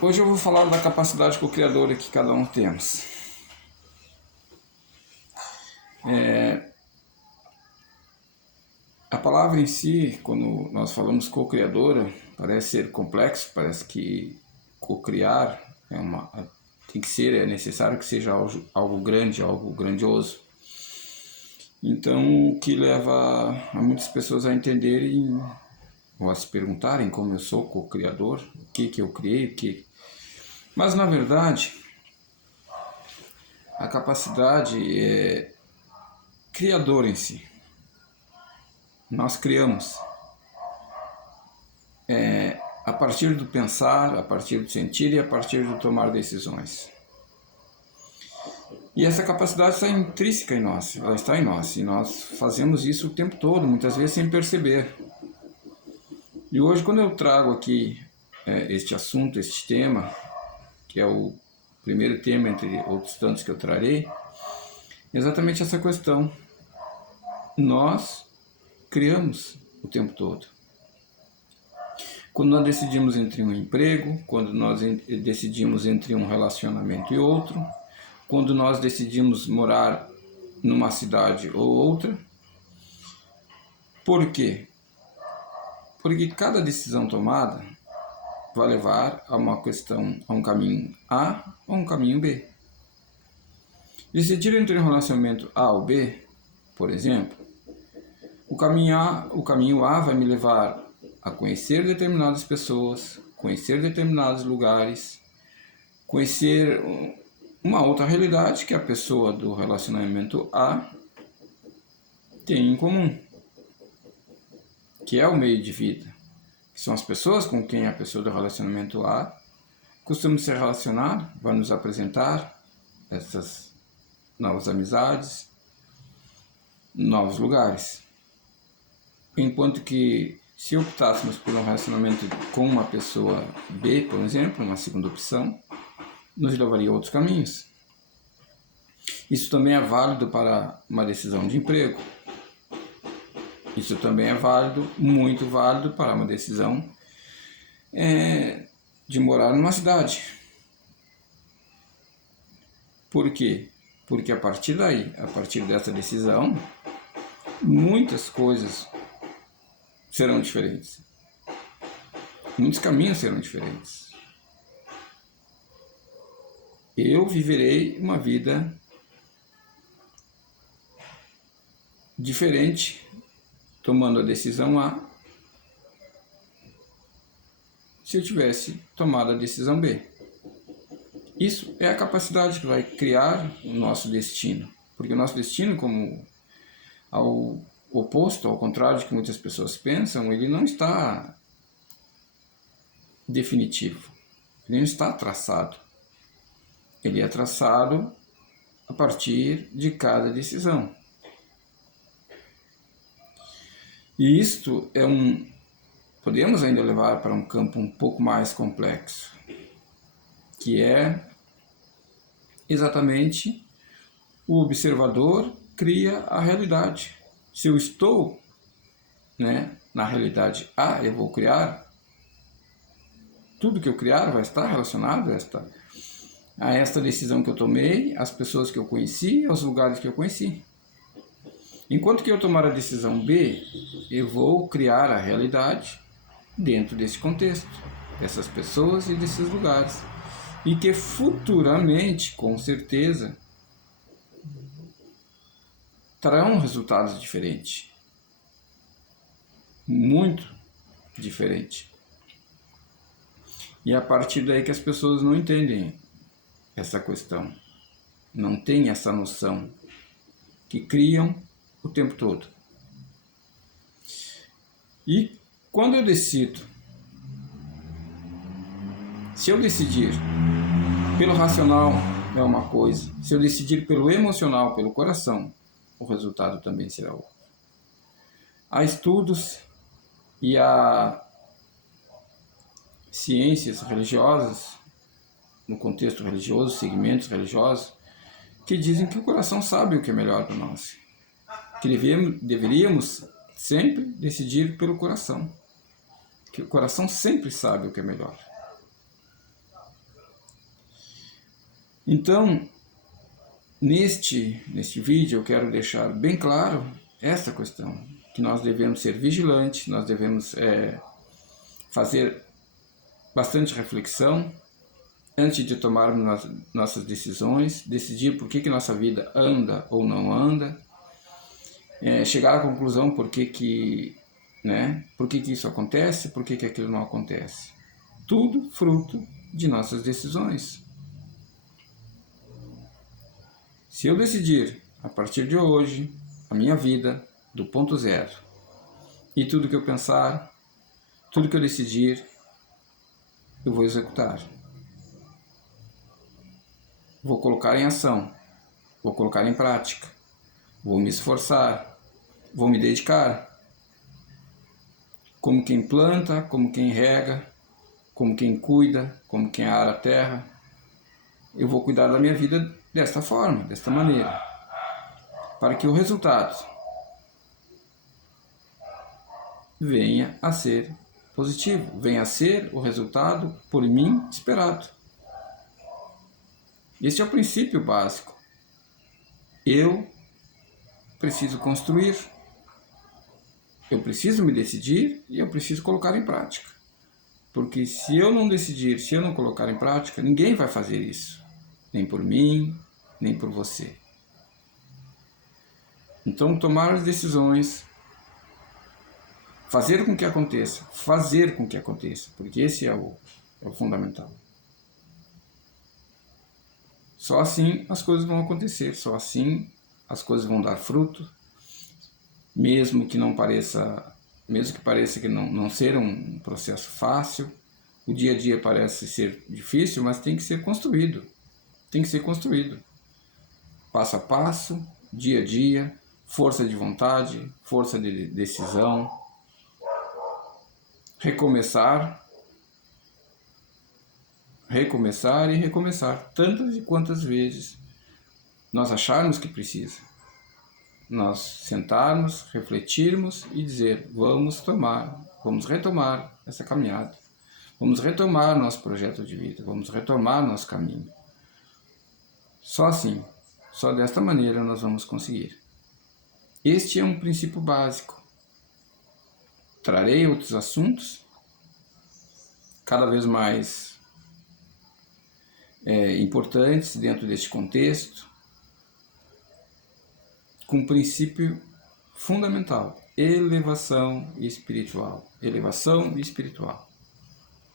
Hoje eu vou falar da capacidade co-criadora que cada um temos. A palavra em si, quando nós falamos co-criadora, parece ser complexo, parece que co-criar tem que ser, é necessário que seja algo grande, algo grandioso. Então, o que leva a muitas pessoas a entenderem ou a se perguntarem como eu sou co-criador, o que eu criei, Mas, na verdade, a capacidade é criadora em si. Nós criamos a partir do pensar, a partir do sentir e a partir do tomar decisões. E essa capacidade está intrínseca em nós, ela está em nós, e nós fazemos isso o tempo todo, muitas vezes sem perceber. E hoje, quando eu trago aqui este assunto, este tema, que é o primeiro tema entre outros tantos que eu trarei, é exatamente essa questão. Nós criamos o tempo todo. Quando nós decidimos entre um emprego, quando nós decidimos entre um relacionamento e outro, quando nós decidimos morar numa cidade ou outra. Por quê? Porque cada decisão tomada vai levar a uma questão, a um caminho A ou um caminho B. Decidir entre um relacionamento A ou B, por exemplo, o caminho A vai me levar a conhecer determinadas pessoas, conhecer determinados lugares, conhecer uma outra realidade que a pessoa do relacionamento A tem em comum, que é o meio de vida, que são as pessoas com quem a pessoa do relacionamento A costuma se relacionar, vai nos apresentar essas novas amizades, novos lugares. Enquanto que se optássemos por um relacionamento com uma pessoa B, por exemplo, uma segunda opção, nos levaria a outros caminhos. Isso também é válido para uma decisão de emprego. Isso também é válido, muito válido para uma decisão de morar numa cidade. Por quê? Porque a partir daí, a partir dessa decisão, muitas coisas serão diferentes. Muitos caminhos serão diferentes. Eu viverei uma vida diferente tomando a decisão A se eu tivesse tomado a decisão B. Isso é a capacidade que vai criar o nosso destino. Porque o nosso destino, como ao oposto, ao contrário do que muitas pessoas pensam, ele não está definitivo. Ele não está traçado. Ele é traçado a partir de cada decisão. E isto podemos ainda levar para um campo um pouco mais complexo, que é exatamente o observador cria a realidade. Se eu estou na realidade A, eu vou criar, tudo que eu criar vai estar relacionado a esta decisão que eu tomei, às pessoas que eu conheci, aos lugares que eu conheci. Enquanto que eu tomar a decisão B, eu vou criar a realidade dentro desse contexto, dessas pessoas e desses lugares. E que futuramente, com certeza, trarão resultados diferentes. Muito diferentes. E é a partir daí que as pessoas não entendem essa questão. Não têm essa noção que criam o tempo todo. E quando eu decido, se eu decidir pelo racional é uma coisa, se eu decidir pelo emocional, pelo coração, o resultado também será outro. Há estudos e há ciências religiosas, no contexto religioso, segmentos religiosos, que dizem que o coração sabe o que é melhor para nós. Que deveríamos sempre decidir pelo coração. Que o coração sempre sabe o que é melhor. Então, neste vídeo eu quero deixar bem claro essa questão, que nós devemos ser vigilantes, nós devemos fazer bastante reflexão antes de tomarmos nossas decisões, decidir por que nossa vida anda ou não anda, chegar à conclusão por que isso acontece, por que aquilo não acontece. Tudo fruto de nossas decisões. Se eu decidir, a partir de hoje, a minha vida do ponto zero, e tudo que eu pensar, tudo que eu decidir, eu vou executar. Vou colocar em ação, vou colocar em prática, vou me esforçar, vou me dedicar. Como quem planta, como quem rega, como quem cuida, como quem ara a terra, eu vou cuidar da minha vida desta forma, desta maneira, para que o resultado venha a ser positivo, venha a ser o resultado por mim esperado. Este é o princípio básico. Eu preciso construir, eu preciso me decidir e eu preciso colocar em prática. Porque se eu não decidir, se eu não colocar em prática, ninguém vai fazer isso. Nem por mim, nem por você. Então, tomar as decisões, fazer com que aconteça, porque esse é o fundamental. Só assim as coisas vão acontecer, só assim as coisas vão dar fruto, mesmo que pareça que não ser um processo fácil. O dia a dia parece ser difícil, mas tem que ser construído. Tem que ser construído. Passo a passo, dia a dia, força de vontade, força de decisão. Recomeçar e recomeçar, tantas e quantas vezes nós acharmos que precisa. Nós sentarmos, refletirmos e dizer, vamos retomar essa caminhada, vamos retomar nosso projeto de vida, vamos retomar nosso caminho. Só assim, só desta maneira nós vamos conseguir. Este é um princípio básico. Trarei outros assuntos, cada vez mais importantes dentro deste contexto, com um princípio fundamental: elevação espiritual. Elevação espiritual.